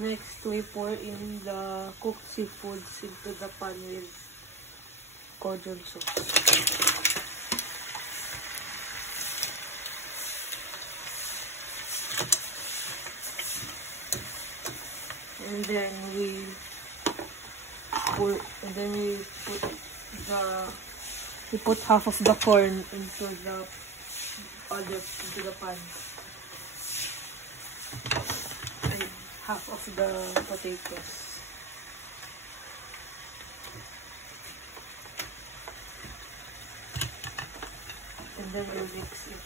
Next, we pour in the cooked seafoods into the pan with cojol sauce. And then we put half of the corn into the pan. And half of the potatoes. And then we mix it.